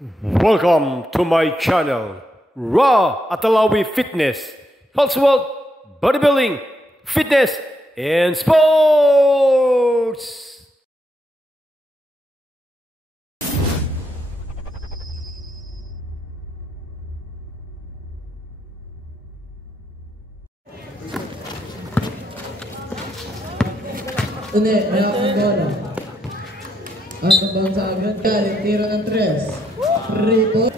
Welcome to my channel, Raw Atalawi Fitness, Health World, Bodybuilding, Fitness, and Sports! Uli, may akong bola. Ang nabang sa agad, galing, tira ng 3. Rico.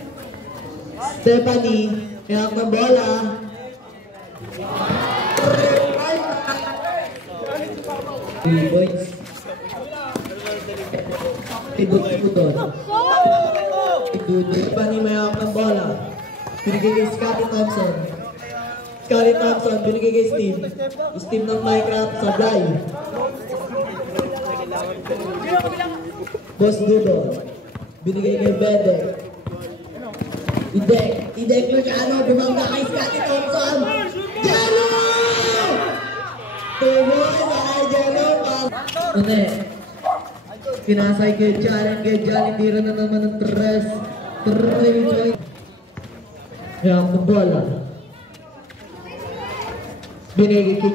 Stephanie, may akong bola. 3 points. Ibut-ibut. Stephanie, may akong bola. Binigay kay Scotty Thompson. Scotty Thompson, binigay kay Steve. Steve ng Minecraft, sablay. Boss Dudo, binigay kay Bede. Idek Luciano, bumangga kay Scotty Thompson. Jello! Tumoy sa kay Jello. Une, pinasay kay Jalen, tira na naman ng 3. Kaya ang bola. Binigay kay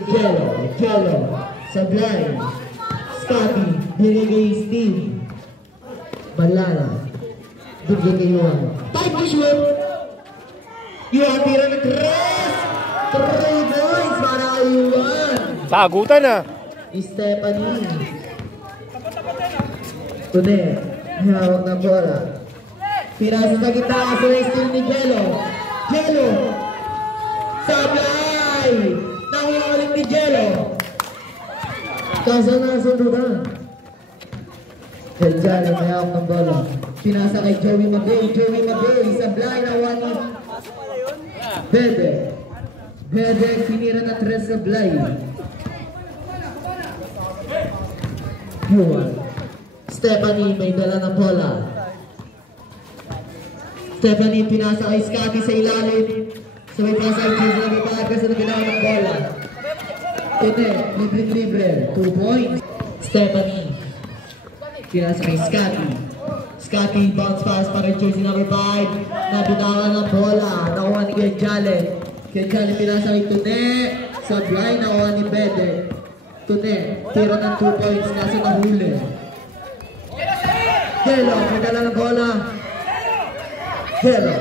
Jello, sablay. Scotty, binigay Steve. Malala, bigyan kay Yuan. Time to shoot! Yuan, tira ng 3 points para kay Yuan. Sagutan na! Stephanie. Tune, hawak ng bola. Pirasa sa gitna, sa steal ni Jello. Jello! Sablay! Nahiya ulit ni Jello. Kaso na sundutan. Jalen, may hawak ng bola. Pinasa kay Joey Mabay. Sablay na 1. Bede, pinira na 3 sablay. Stephanie, may dala ng bola. Stephanie, pinasa kay Scotty sa ilalim. So may pasa kay Joey Mabay kasi naginawa ng bola. Ito, libre. 2 points. Stephanie, pinasa kay Scotty, bounce pass para kay jersey number 5. Nabitawan ng bola. Nakuha ni kay Jalen. Pinasa kay Tune. Sablay, nakuha ni Bede. Tune, tira ng 2 points kasi nahuli. Jello, may dala ng bola. Jello.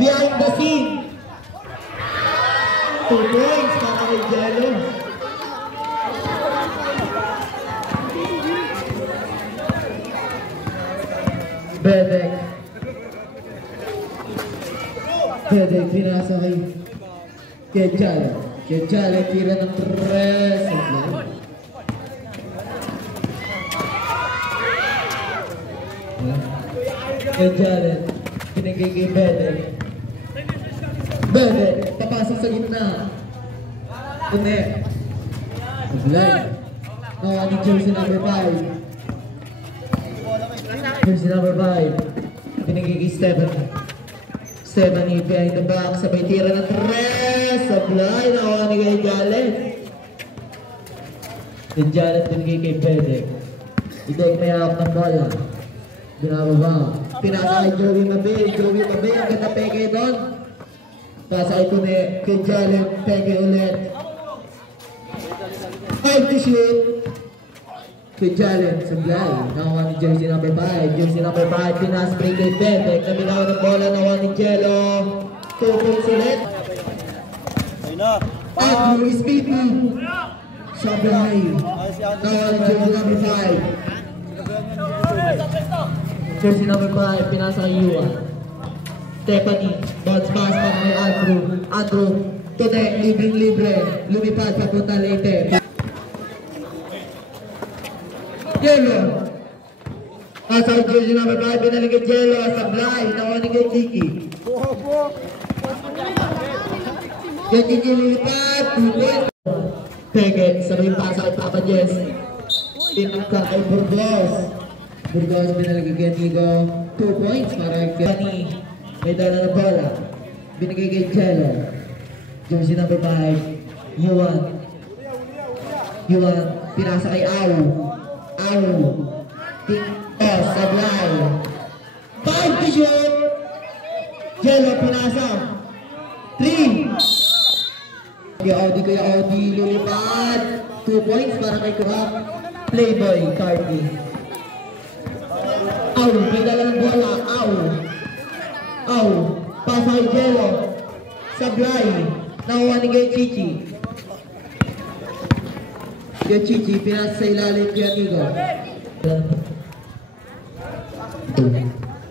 Behind the scene. 2 points para kay Jello. Bede, pinasa kay Jalen. Tira ng 3. Kay Jalen, pinagay kay Bede, tapasok sa gitna. Tune. Sablay. Nakuha ni jersey number 5. Pinagay kay Stephanie behind the back, sabay tira ng 3. Sablay, nakuha ni kay Jalen. Kay Jalen, pinagay kay Bede. Idek may hawak ng bola. Binababa. Pinasa kay Joey Mabay, ang ganda peke doon. Pasa kay Tune, kay Jalen, peke ulit. Time to shoot. Kay Jalen, sablay. Nakuha ni jersey number 5. Pinaspray kay Bede. Naminaw ng bola, nakuha ni Jello. 2 points ulit. Andrew is beaten. Sablay. Nakuha ni jersey number 5. Jersey number 5, pinasa kay Yuan. Stephanie, bounce pass para kay Andrew, Tune, libre. Lumipad papunta later. Jello. Asa jersey number 5, binalik kay Jello. Sablay, nakuha ni kay Kiki. Kay Kiki lilipad, 2 points. Peke, sabay pasa kay Papa Jess. Pinagka kay Burgos, binalik kay Nigo. 2 points para kay may dala na bola. Binigay kay Jello. Jersey number 5. Yuan, pinasa kay Au. Sablay. 5 to shoot. Jello, pinasa. 3. Kuya Audi, lulipad. 2 points para kay Kuhap. Playboy, Cardi. Aw, may dala ng bola. Aw. Pasa kay Jello. Sablay. Nakuha ni kay Chichi. Kay Chichi, pinasa sa ilalim kay Amigo.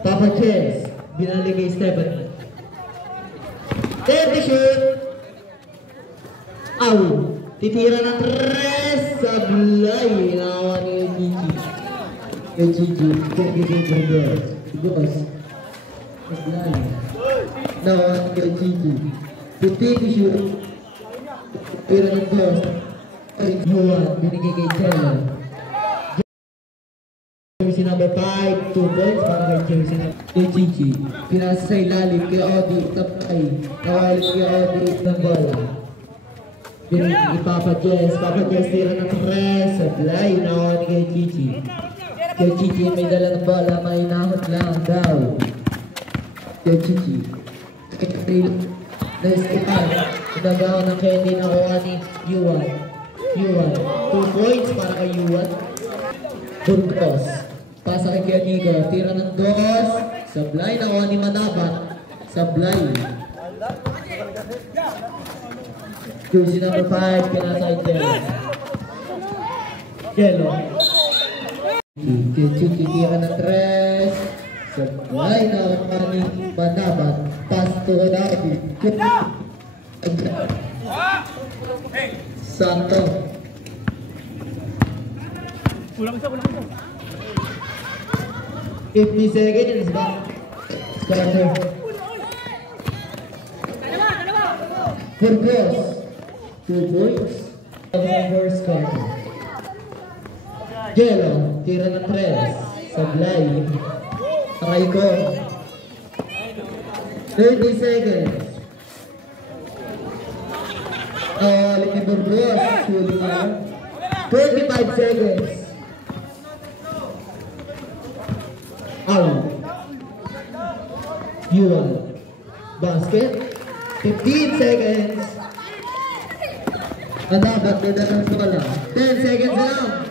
Papa Chess, binalik kay Stephanie. 30 shoot. Aw, titira ng 3. Sablay. Nakuha ni Chichi. Kay Chichi, pinagiging progress. Bukas. Sablay. Nakuha ni kay Chichi. 50 shoot. Tira ng 2. Yuan, binigay kay Jello. Jersey number 5, 2 points para kay jersey kay Chichi. Pinasa sa ilalim kay Odi, tapay. Nawalit kay Odi ng bola. Binigay kay Papa Jess. Papa Jess tira ng 3. Sablay, nawalit kay Chichi. Kay Chichi may dala ng bola, may nahot lang daw. Kay Chichi. Na-skipan. Inagawa ng Kenny na kuha ni Yuan. 2 points para kay Yuan. Burgos. Pasa kay Kianigo. Tira ng 2. Sablay na kuha ni Manabat. Sablay. Jersey number 5. Pinasa kay Jello. Chichi tira ng 3. Sablay na kuha ni Manabat. Pass to Nabi. Santo. Ulang isa. 50 seconds ba? Scatter. Burgos. 2 points. First scatter. Jello. Tira ng 3. Sablay. Aray ko. 30 seconds. Lagi Burgos. Huli na. 25 seconds. Yuan. Basket. 15 seconds. Dapat beda ng bola. 10 seconds na lang.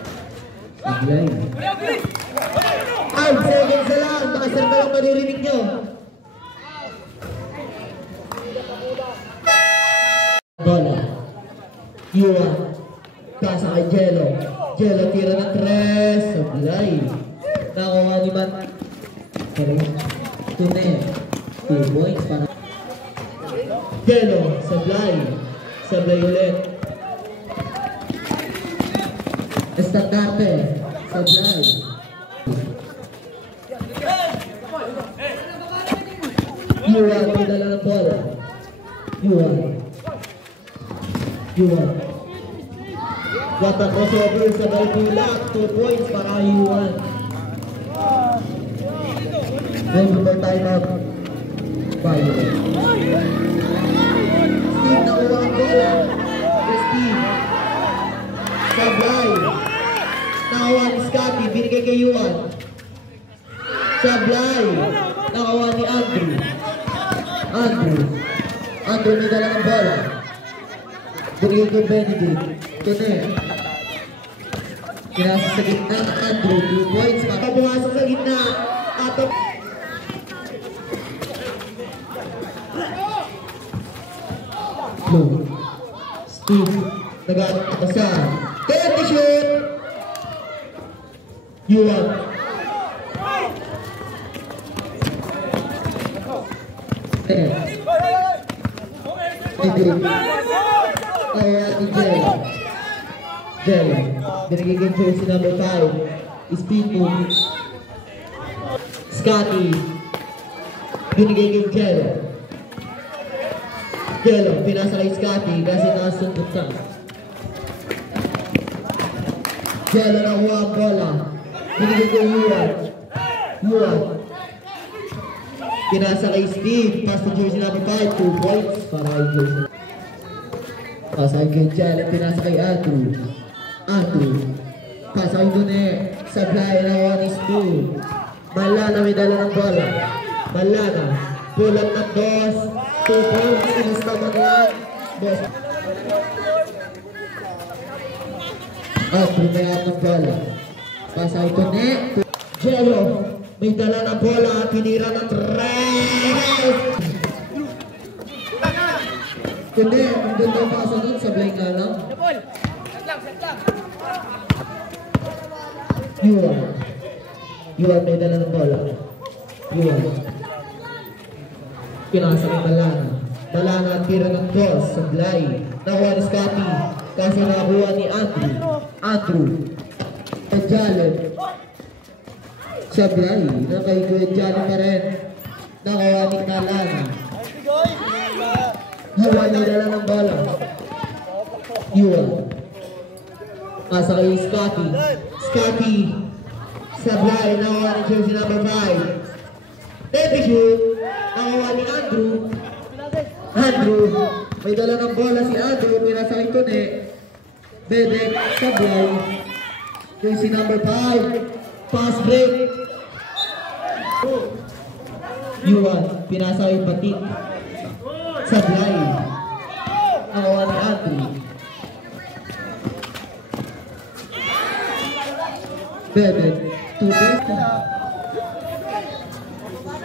Sablay. 5 seconds na lang. Baka serba yung maririnig nyo. Bola. Yuan. Pasa kay Jello. Jello tira ng 3. Sablay. Nakuha ni Man. Tune. 2 points para Jello. Sablay. Sablay ulit. Estandarte. Sablay. Yuan. May dala ng bola. Yuan. Wata crossover sa Balbulak. 2 points para Yuan. Number time out. Steve nakuha ang bola. Steve. Sablay. Nakuha ni Scotty. Binigay kay Yuan. Sablay. Nakuha ni Andrew. Andrew may dala ng bola. Binigay kay Benedict. Tune. Kinasa sa gitna. Andrew. 2 points. Pagbuhasa sa gitna. Ato. Steve. Nag-atasa. 30 shoot. Yuan. Jello. Binigay jersey number 5. Speed move. Scotty. Binigay Jello. Pinasa kay Scotty kasi nakasundot ka. Jello nakuha ang bola. Binigay kay Yuan. Pinasa kay Steve. Pass to jersey number 5. 2 points para kay jersey. Pasa kay Jello. Pinasa kay Andrew. Pasa kay Dune. Sablay na 1 is 2. Balana may dala ng bola. Balana. Pulat ng dos. 2 points. Inusta mo yan. Dos. Primayat ng bola. Pasay ito ni Jello. May dala ng bola. Tinira ng tres. Kundi, ang ganda yung pasunod. Sablay nga lang. Yuan may dala ng bola. Yuan. Pinasa kay Balana. Balana tira ng dos. Sablay. Nakuha ni Scotty. Kasi nakuha ni Andrew. Edjalen. Sablay. Nakay ko Edjalen pa rin. Nakuha ni Balana. Yuan may dala ng bola. Yuan. Pasa kay Scotty. Scotty. Sablay. Nakuha ni Chelsea number 5. Baby shoot. Nakuha ni Andrew. May dala ng bola si Andrew. Pinasakit ko ni Bedek. Sablay. Chelsea number 5. Pass break. Yuan. Pinasakit Batik. Sablay. Nakuha ni Andrew. Bedek. 2 best.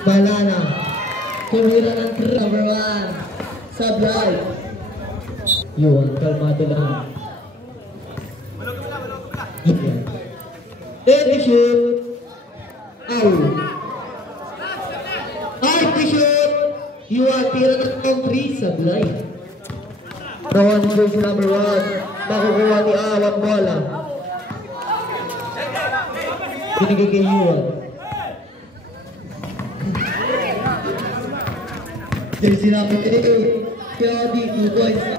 Balana. Tumira ng number 1. Sablay. Yuan, kalmado lang. Ready shoot. Out. Out shoot. Yuan, tira ng 3. Sablay. Nakuha ni jersey number 1. Nakukuha ni Awan bola. Binigay kay Yuan. Jersey number 8. Piadi, 2 points.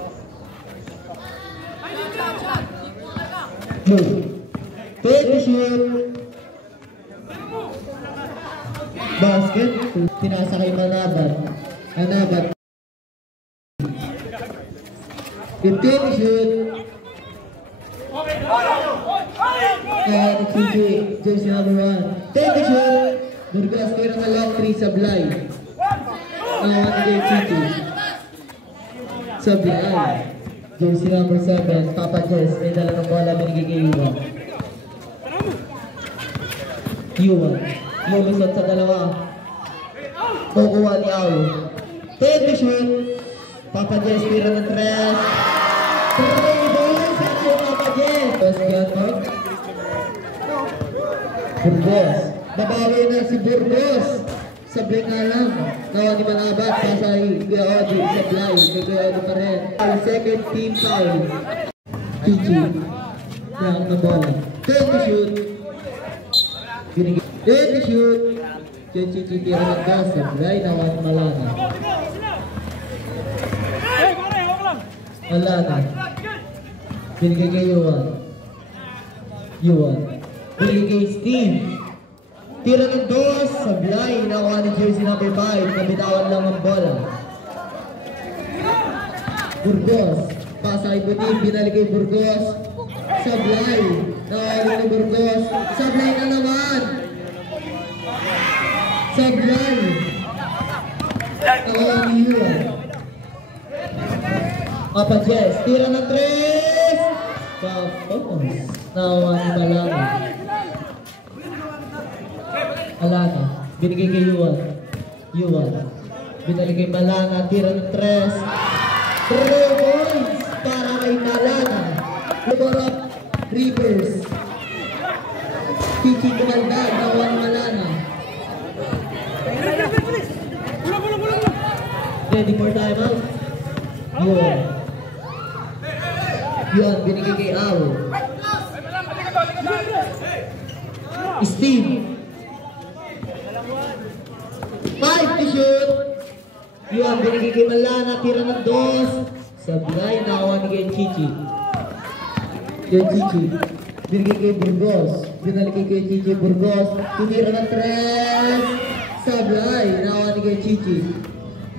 Baby shoot. Basket. Pinasa kay Manabat. 15 shoot. Kaya ni jersey number 1. 10 shoot. Burgas kaya ng long 3 Sablay. Sablay. Jersey number 7. Papa Jess. May dala ng bola. Binigay kay Yuan. Lulusot sa dalawa. Kukuha ni Au. 10 shoot. Papa Jess. Tira ng 3. Burgos. Babawi na si Burgos. Sablay nga lang. Nawa ni Manabat. Pasay. Kuya Odi. Sablay. Kuya Odi pa rin. Second team foul. PG. Yang na bola. 20 shoot. 20 shoot. Chichi tira ng gas. Sablay. Nawa ni Malana. Binigay kay Yuan. Binigay kay Steve. Tira ng 2. Sablay. Nakuha ni jersey number 5. Nabitawan lang ang bola. Burgos. Pasa kay Butin. Binalik kay Burgos. Sablay. Nakuha ni Burgos. Sablay na naman. Sablay. Nakuha ni Yuan. Papa Jess, tira ng 3! Tapos, nakuha ni Malana. Binigay kay Yuan. Binigay kay Malana, tira ng 3. 3 points para kay Malana. Luborop, Rivers. Chichi Kumaldag, nakuha ni Malana. Ready for timeout? Yuan, binigay kay Au. Steve. 5 to shoot. Yuan, binigay kay Malana. Tira ng 2. Sablay, nakawa ni kay Chichi. Binigay kay Burgos. Binalik kay Chichi Burgos. Tira ng 3. Sablay, nakawa ni kay Chichi.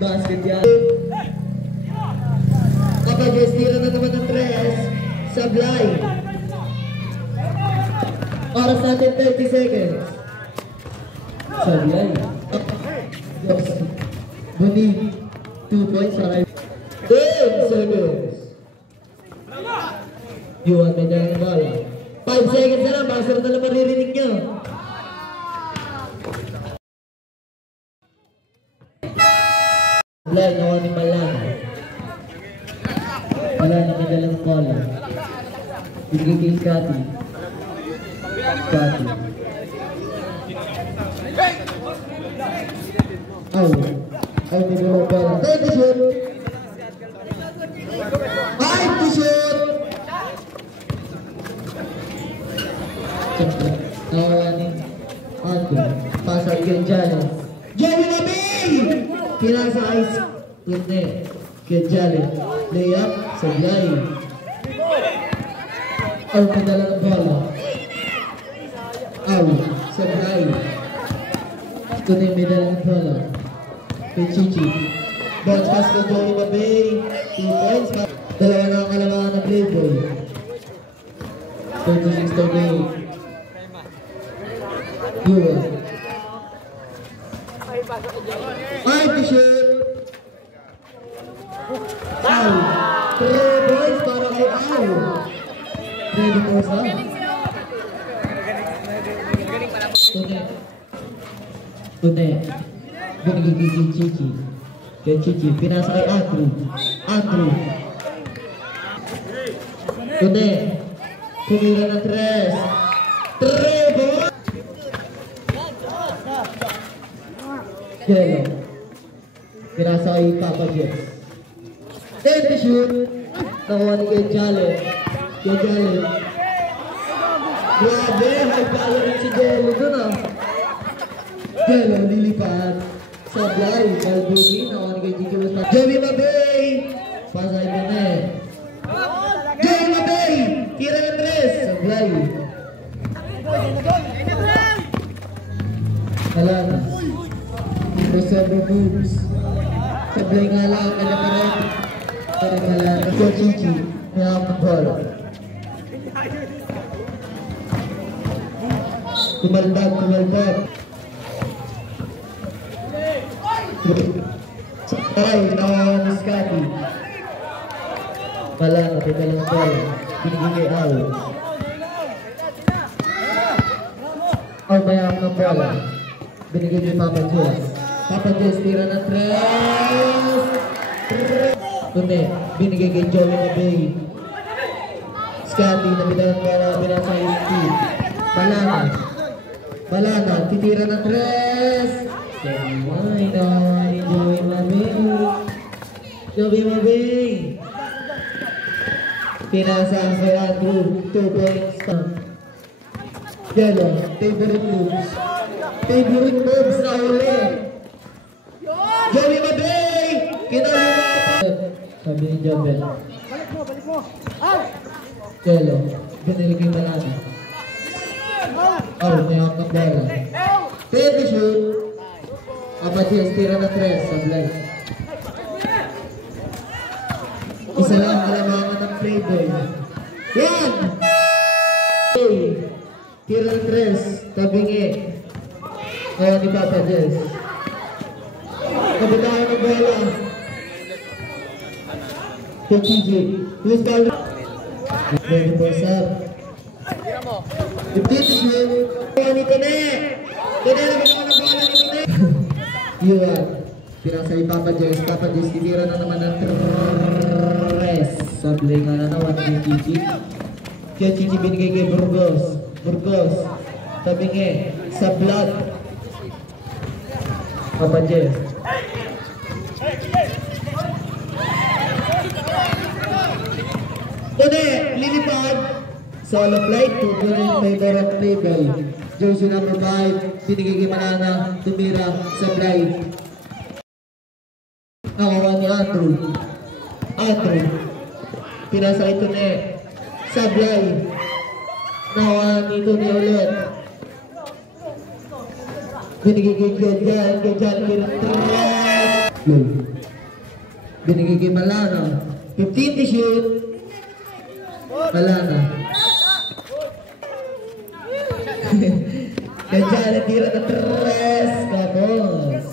Basket yan. Papa Jess, tira na naman ng 3. Sablay. Oras natin 30 seconds. Sablay. Yes. Buni. 2 points para kay 10 seconds. Yuan may dala ng bola. 5 seconds na lang, baka sarap na lang maririnig nyo. Sablay, nawa ni Malan. Malan na may dala ng bola. Bigay kay Scotty. Scotty. Ay, may dala ng bola. Take the shoot! 5 to shoot! Nawawanin Ando, pasal kay Jalo. Jalo na Bay! Pinasa ice. Tunne kay Jalo. Layup, Sablay. Aw, padala ng bola. Aw, Sablay. Tunne may dala ng bola. Kay Chichi. Bounce pass kay Joey Mabay. 2 points. Dalawa na ang kalamangan ng Playboy. 36-38. Yun. 5 to shoot. Aw. 3 points para kay Aw. Ready po sa? Tunne. Binigay kay Chichi. Kay Chichi. Pinasa kay Andrew. Tunne. Kumira na 3. 3 points. Yellow. Pinasa kay Papa Jeff. 10 to shoot. Nakuha ni kay Jalo. Grabe, high power rin si Jello dun ah. Jello, lilipad. Sablay, Balbuki. Nakuha ni kay Gigi Westa. Joey Mabay. Pasay mo na eh. Joey Mabay. Tira ng 3. Sablay. Wala na. Reserve moves. Sablay nga lang, kaya pa rin. Pero wala na. Ito Chichi, may hapang bola. Kumaldag. Ay, nawawa ni Scotty. Wala na, pinalang bola. Binigay kay Aw. Aw, may hapang bola. Binigay kay Papa Jess. Papa Jess, tira na 3. Tunne, binigay kay Joey Mabay. Scotty, nabilang bola, pinasa kay Steve. Balana, titira na 3. Ay, na ni Joey Mabay. Pinasa kay Andrew. 2 points pa. Yellow, favorite moves na uli. Joey Mabay! Kinalimutan! Sabi ni Jobel. Balik mo! Yellow, binili kay Malana. May hawak ng bola. Pwede shoot. Apaches, tira na 3. Sablay. Isa lang kalamangan ng Playboy. Yan! Tira na 3. Tabingi. Kaya ni Papa Jess. Kabitaan ng bola. Kay Gigi. Who's ball? Ready for serve. 15 to shoot. Kaya ni Tene. Tene, nabigyan ng bola ni Tene. Yun. Pinasa ni Papa Jess. Papa Jess, titira na naman ng 3. Sablay nga na naman kay Gigi. Kaya Gigi binigay kay Burgos. Tabingi. Sa blood. Papa Jess. Tene, lilipad. Solo flight. Tutunin may direct table. Jersey number 5. Binigay kay Manana. Tumira. Sablay. Nakuha ni Andrew. Pinasa kay Tene. Sablay. Nakuha ni Tune ulit. Binigay kay Jan. Binigay kay Malana. 15 to shoot. Malana. Kay Janet, tira na 3. Kapos.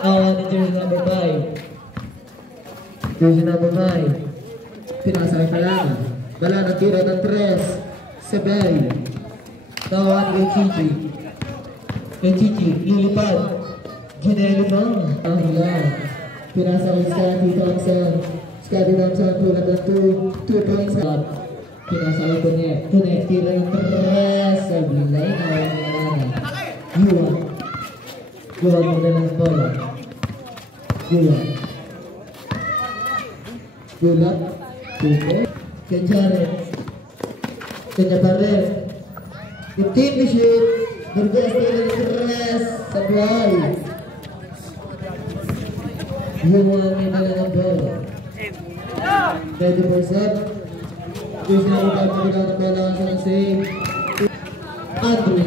Awan ni jersey number 5. Jersey number 5. Pinasakay Balana. Balana tira ng 3. Sabay. Awan kay Chichi. Kay Chichi, lilipad. Ginelo na. Ang lang. Pinasakay Scotty Thompson. Scotty Thompson tulad ng 2 points up. Pinasakay Connect, tira ng 3. Sablay na ang Balana. Yuwan mo na ng bola. Yuwan. Yuwan. Tupo. Kay Jared. Kanya pa rin. 15 to shoot. Burgos tira ng 3. Sablay. Yuwan mo na ng bola. Ready for set. Gusto na rin tayo pagkakita ng bola sa save. Andrew.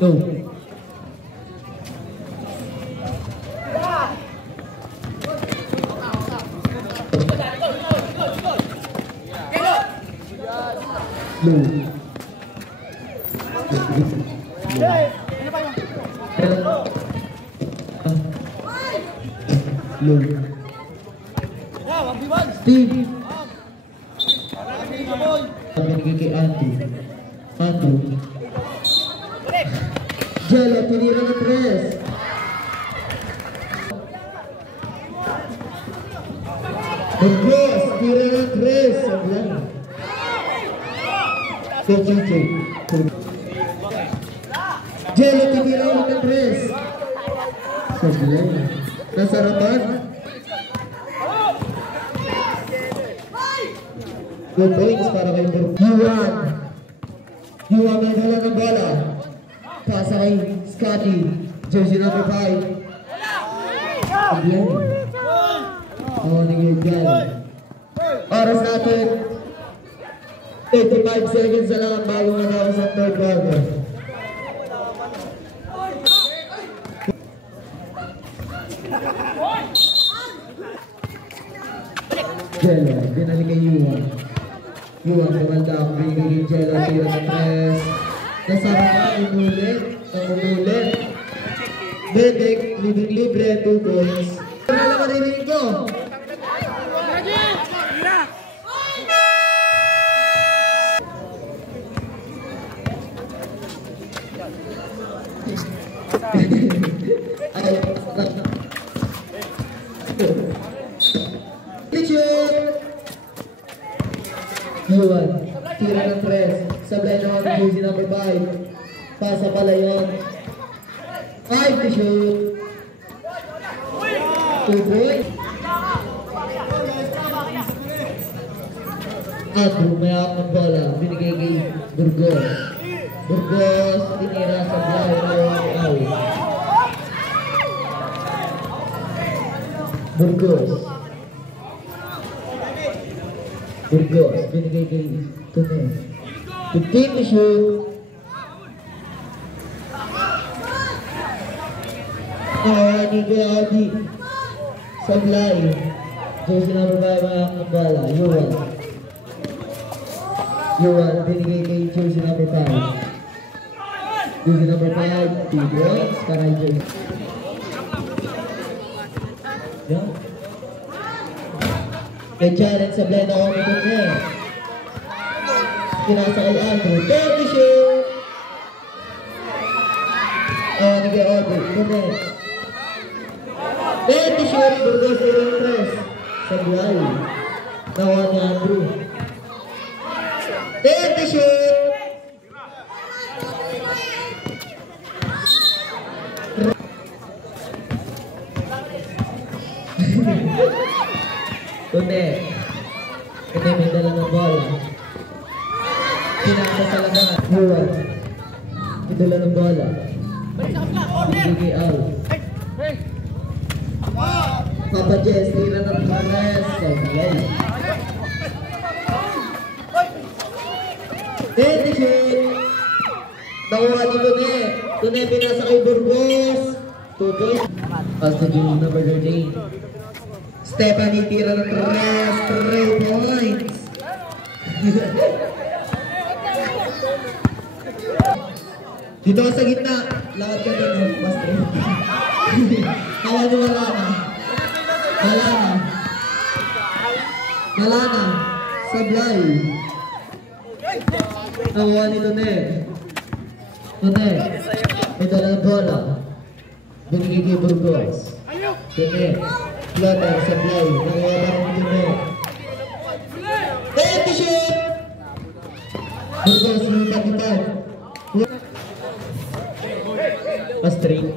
Go. Steve. Binigay kay Andrew. Jella, tinira ng 3. Burgos, tira ng 3. Sablay. Kay Chichi. Jella, tinira ng 3. Sablay. Nasa harapan. 2 points para kay Burgos. Yuwan may dala ng bola. Pasa kay Scotty. Jersey number 5. Again. Nigel. Oras natin 85 seconds na lang bago matapos ang third quarter. Jello, binalik kay Yuwan. Yuwan, kumaldang, binigay kay Jello, tira sa 3. Nasama ka, umulit. Bedek, libre, 2 points. Ano lang marinig ko? Yuwan, tira ng 3. Sablay naman ng jersey number 5. Pasa pala yun. 5 to shoot. 2 points. Andrew, may hawak ng bola. Binigay kay Burgos. Burgos, tinira sa Sablay. Burgos, binigay kay Tune. 15 to shoot. Ni kay Adi. Sablay. Jersey number 5 ang bola. Yuwan, binigay kay jersey number 5. Jersey number 5, 2 points para jersey. Kay Janet, Sablay na ako nito niya. Pinasa kay Andrew. 30 shoot. Ni kay Audrey. Connect. 30 shoot. Burgos ilang 3. Sablay. Nakuha ni Andrew. 30 shoot. Connect. May dala ng bola. Pinasa sa laban. Yuwan. Idala ng bola. Bigay out. Papa Jess, tira ng 3. Pwede shoot. Nakuha ni Tune. Tune pinasa kay Burgos. 2 points. Pass to June number 13. Stephanie tira ng 3 points. Dito ka sa gitna. Lakad ka doon. Basta. Kaya nyo wala na. Wala na. Wala na. Sablay. Nakuha ni Tone. Tone. May dala ng bola. Binigay kay Burgos. Tone. Floater. Sablay. Nakuha na rin Tone. Empty shoot! Burgos. Lutag-lutag. Straight.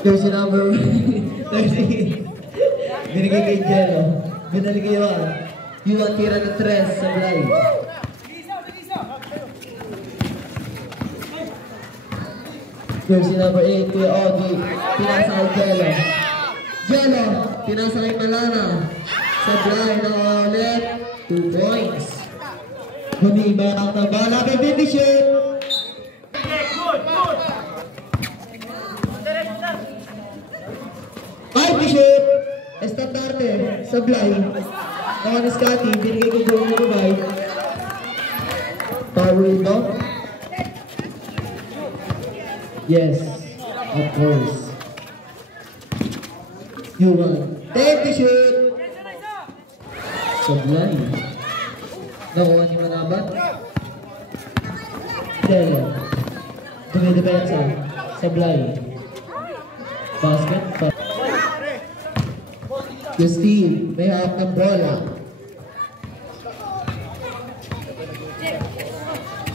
Jersey number 13. Binigay kay Jello. Binalik kay Yuan. Yuan tira ng 3 sa Blay. Jersey number 8 kay Ogie. Pinasa kay Jello. Jello. Pinasa kay Malana. Sa Blay na ulit. 2 points. Humiba ang nabala kay Bibishit. Ay, Bishop! Estandarte, Sablay. Nakan ni Scotty, binigay ko doon na Dubai. Power ito? Yes, of course. You won. Take the shoot! Sablay. Nakuha ni Manabat. Dela. Dumidepensa. Sablay. Basket. Steve, may hawak ng bola.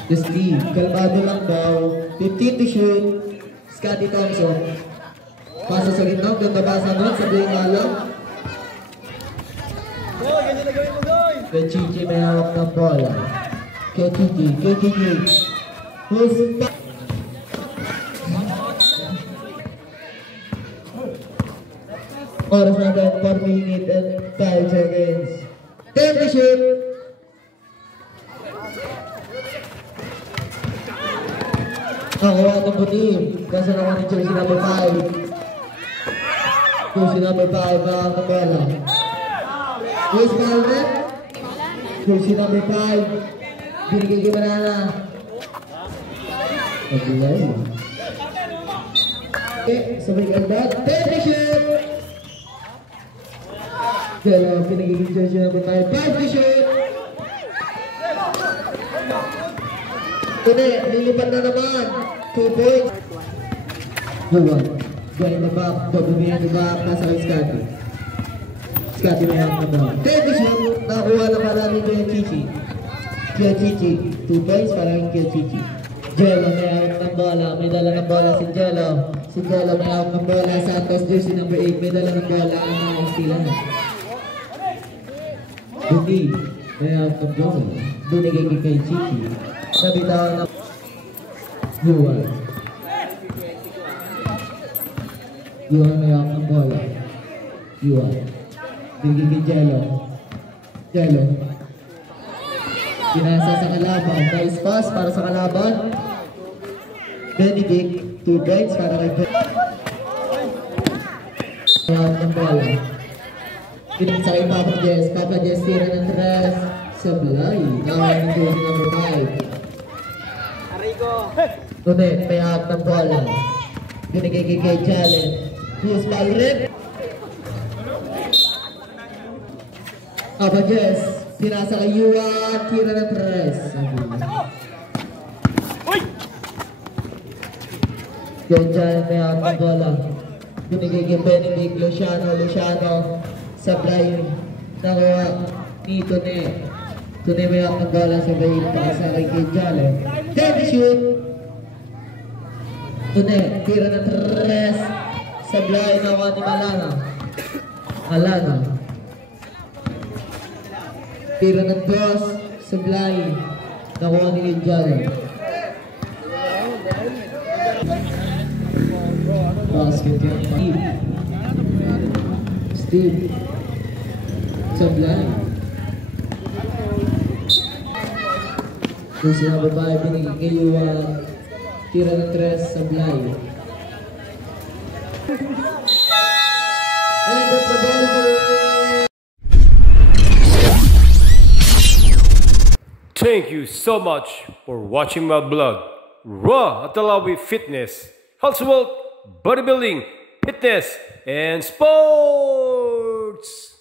Steve, kalmado lang daw. 15 to shoot. Scotty Thompson. Pasa sa gitna, ganda basa nun, sa buong alam. Kay Chichi, may hawak ng bola. Kay Chichi. Who's back? Oras natin 4 minutes and 5 seconds. 10 to shoot. Nakuha ng butim. Kasi nakuha ni jersey number 5. Jersey number 5. Nakakang ng bola. Luis Calvin. Jersey number 5. Binigay kay Manana. Pagulay. Okay, sabay ganda. 10 to shoot. Jello, pinagiging jersey number 5. 5 to shoot! Tune, lilipat na naman. 2 points. Yuan, go in the back. Double in the back. Nasa kay Scotty. Scotty may hawak na ball. 10 to shoot. Nakuha na pala ni Kuya Chichi. Kuya Chichi. 2 points para kay Kuya Chichi. Jello may hawak ng bola. May dala ng bola si Jello. Si Jello may hawak ng bola. Santos jersey number 8. May dala ng bola. Ang sila na. Buti, may hawak ng bola. Binigay kay Chichi. Nabitawan na Yuan. Yuan may hawak ng bola. Yuan. Binigay kay Jello. Jello. Pinasa sa kalaban. Nice pass para sa kalaban. Benedict. 2 points para kay Benedict. May hawak ng bola. Pinasa kay Papa Jess. Papa Jess tira ng 3. Sablay. Nakawin ng jersey number 5. Ngunit may hawak ng bola. Binigay kay Jalen. Who's Balrip? Papa Jess. Pinasa kay Yuan. Tira ng 3. Yung Jalen may hawak ng bola. Binigay kay Benedict. Luciano. Sablay. Nakuha ni Tune. Tune may hawak ng bola. Sablay. Pakasa kay Jalen. 10 shoot. Tune. Tira ng 3. Sablay. Nakuha ni Malana. Tira ng 2. Sablay. Nakuha ni Jalen. Basket yung Steve. Sablay. Kung sinabi ba, binigay kay Yuan. Tira ng 3, Sablay. And the bodybuilding. Thank you so much for watching my blog, Raw Atalawi Fitness, Health World, Bodybuilding, Fitness, and Sports.